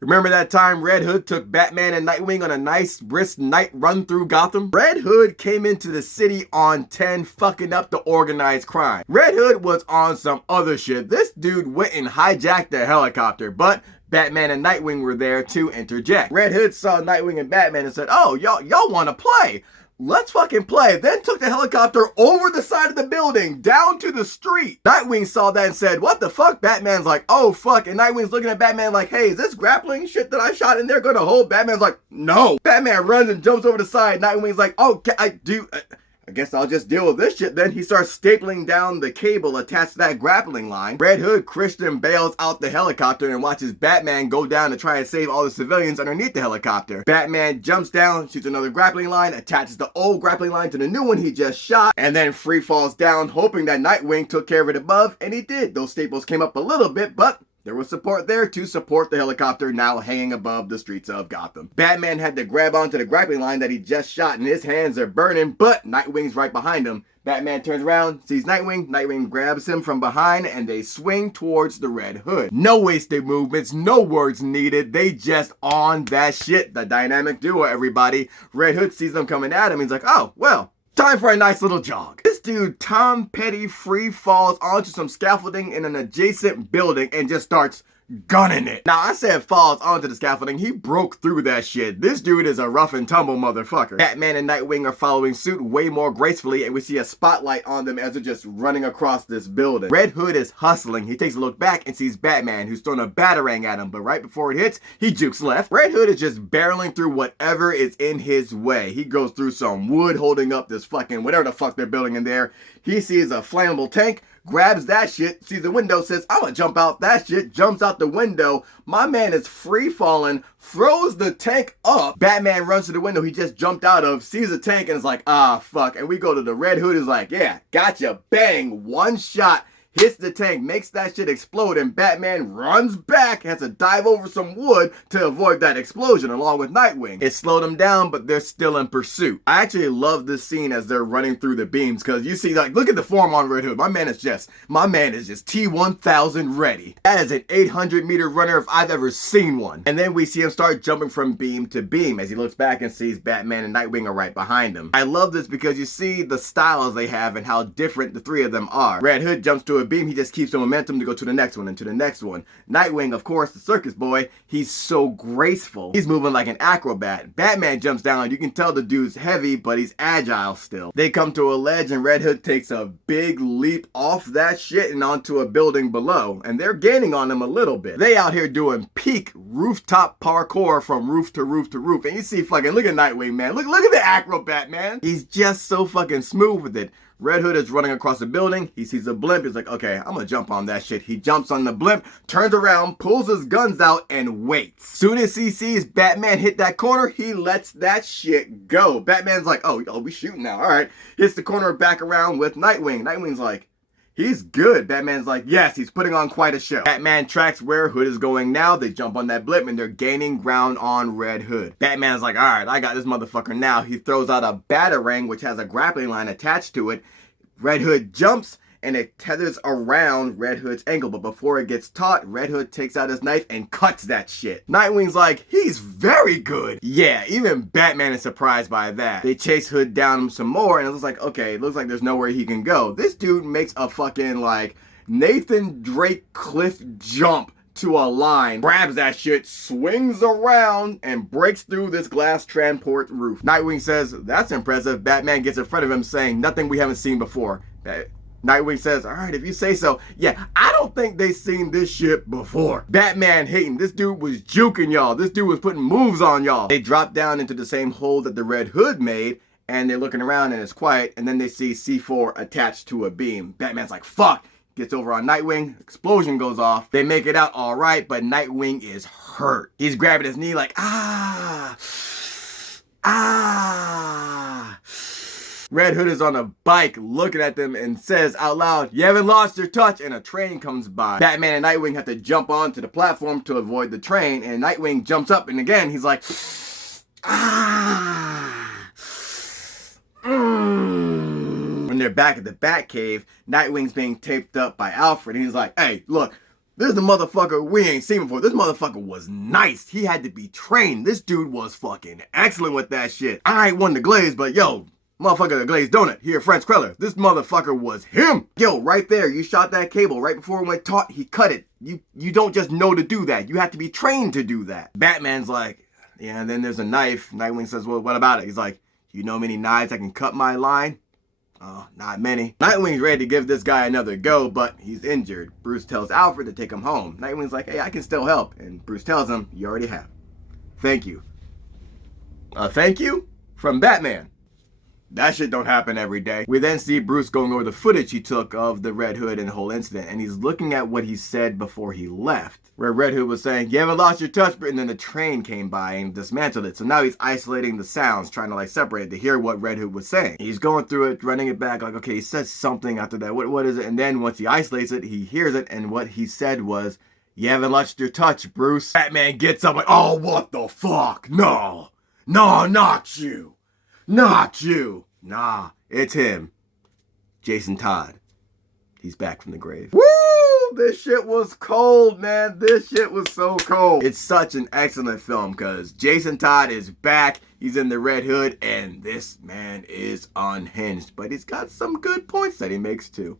Remember that time Red Hood took Batman and Nightwing on a nice, brisk night run through Gotham? Red Hood came into the city on 10, fucking up the organized crime. Red Hood was on some other shit. This dude went and hijacked a helicopter, but Batman and Nightwing were there to interject. Red Hood saw Nightwing and Batman and said, "Oh, y'all want to play? Let's fucking play." Then took the helicopter over the side of the building, down to the street. Nightwing saw that and said, "What the fuck?" Batman's like, "Oh fuck." And Nightwing's looking at Batman like, "Hey, is this grappling shit that I shot in there gonna hold?" Batman's like, "No." Batman runs and jumps over the side. Nightwing's like, "Oh, I guess I'll just deal with this shit." Then he starts stapling down the cable attached to that grappling line. Red Hood Christian bails out the helicopter and watches Batman go down to try to save all the civilians underneath the helicopter. Batman jumps down, shoots another grappling line, attaches the old grappling line to the new one he just shot, and then free falls down, hoping that Nightwing took care of it above, and he did. Those staples came up a little bit, but there was support there to support the helicopter now hanging above the streets of Gotham. Batman had to grab onto the grappling line that he just shot and his hands are burning, but Nightwing's right behind him. Batman turns around, sees Nightwing. Nightwing grabs him from behind and they swing towards the Red Hood. No wasted movements, no words needed. They just on that shit. The dynamic duo, everybody. Red Hood sees them coming at him. He's like, "Oh, well, time for a nice little jog." This dude, Tom Petty, free falls onto some scaffolding in an adjacent building and just starts gunning it. Now, I said falls onto the scaffolding. He broke through that shit. This dude is a rough and tumble motherfucker. Batman and Nightwing are following suit way more gracefully, and we see a spotlight on them as they're just running across this building. Red Hood is hustling. He takes a look back and sees Batman, who's throwing a batarang at him, but right before it hits, he jukes left. Red Hood is just barreling through whatever is in his way. He goes through some wood holding up this fucking whatever the fuck they're building in there. He sees a flammable tank, grabs that shit, sees the window, says, "I'm gonna jump out that shit," jumps out the window. My man is free falling, throws the tank up. Batman runs to the window he just jumped out of, sees the tank, and is like, "Ah, fuck." And we go to the Red Hood, is like, "Yeah, gotcha." Bang, one shot. Hits the tank, makes that shit explode, and Batman runs back, has to dive over some wood to avoid that explosion along with Nightwing. It slowed them down, but they're still in pursuit. I actually love this scene as they're running through the beams, because you see, like, look at the form on Red Hood. My man is just T-1000 ready. That is an 800-meter runner if I've ever seen one. And then we see him start jumping from beam to beam as he looks back and sees Batman and Nightwing are right behind him. I love this because you see the styles they have and how different the three of them are. Red Hood jumps to a beam, he just keeps the momentum to go to the next one and to the next one. Nightwing, of course, the circus boy, he's so graceful. He's moving like an acrobat. Batman jumps down, you can tell the dude's heavy, but he's agile still. They come to a ledge and Red Hood takes a big leap off that shit and onto a building below, and they're gaining on him a little bit. They out here doing peak rooftop parkour from roof to roof to roof, and you see fucking, look at Nightwing, man. Look at the acrobat, man. He's just so fucking smooth with it. Red Hood is running across the building. He sees a blimp. He's like, "Okay, I'm gonna jump on that shit." He jumps on the blimp, turns around, pulls his guns out, and waits. Soon as he sees Batman hit that corner, he lets that shit go. Batman's like, oh, we shooting now. All right. Hits the corner back around with Nightwing. Nightwing's like, "He's good." Batman's like, "Yes, he's putting on quite a show." Batman tracks where Hood is going now. They jump on that blimp and they're gaining ground on Red Hood. Batman's like, "All right, I got this motherfucker now." He throws out a batarang, which has a grappling line attached to it. Red Hood jumps and it tethers around Red Hood's ankle, but before it gets taut, Red Hood takes out his knife and cuts that shit. Nightwing's like, "He's very good." Yeah, even Batman is surprised by that. They chase Hood down some more and it looks like, okay, it looks like there's nowhere he can go. This dude makes a fucking like Nathan Drake cliff jump to a line, grabs that shit, swings around, and breaks through this glass transport roof. Nightwing says, "That's impressive." Batman gets in front of him saying, "Nothing we haven't seen before." Nightwing says, "All right, if you say so." Yeah, I don't think they've seen this shit before. Batman hating. This dude was juking y'all. This dude was putting moves on y'all. They drop down into the same hole that the Red Hood made, and they're looking around and it's quiet, and then they see C4 attached to a beam. Batman's like, "Fuck." Gets over on Nightwing, explosion goes off. They make it out all right, but Nightwing is hurt. He's grabbing his knee like, ah. Red Hood is on a bike looking at them and says out loud, "You haven't lost your touch," and a train comes by. Batman and Nightwing have to jump onto the platform to avoid the train, and Nightwing jumps up, and again, he's like, When they're back at the Batcave, Nightwing's being taped up by Alfred, and he's like, "Hey, look, This is the motherfucker we ain't seen before. This motherfucker was nice. He had to be trained. This dude was fucking excellent with that shit. I ain't one to glaze, but yo, motherfucker the glazed donut here, French Kreller. This motherfucker was him. Yo, right there, you shot that cable right before it went taut. He cut it. You don't just know to do that. You have to be trained to do that. Batman's like, yeah, and then there's a knife. Nightwing says, well, what about it? He's like, you know many knives that can cut my line? Oh, not many. Nightwing's ready to give this guy another go, but he's injured. Bruce tells Alfred to take him home. Nightwing's like, hey, I can still help. And Bruce tells him, you already have. Thank you. Thank you? From Batman. That shit don't happen every day. We then see Bruce going over the footage he took of the Red Hood and the whole incident, and he's looking at what he said before he left, where Red Hood was saying, you haven't lost your touch, and then the train came by and dismantled it. So now he's isolating the sounds, trying to like separate it to hear what Red Hood was saying. He's going through it, running it back, like, okay, he says something after that. What is it? And then once he isolates it, he hears it, and what he said was, you haven't lost your touch, Bruce. Batman gets up like, oh, what the fuck? No, not you. Not you. Nah, it's him. Jason Todd. He's back from the grave. Woo! This shit was cold, man. This shit was so cold. It's such an excellent film because Jason Todd is back. He's in the Red Hood, and this man is unhinged. But he's got some good points that he makes too.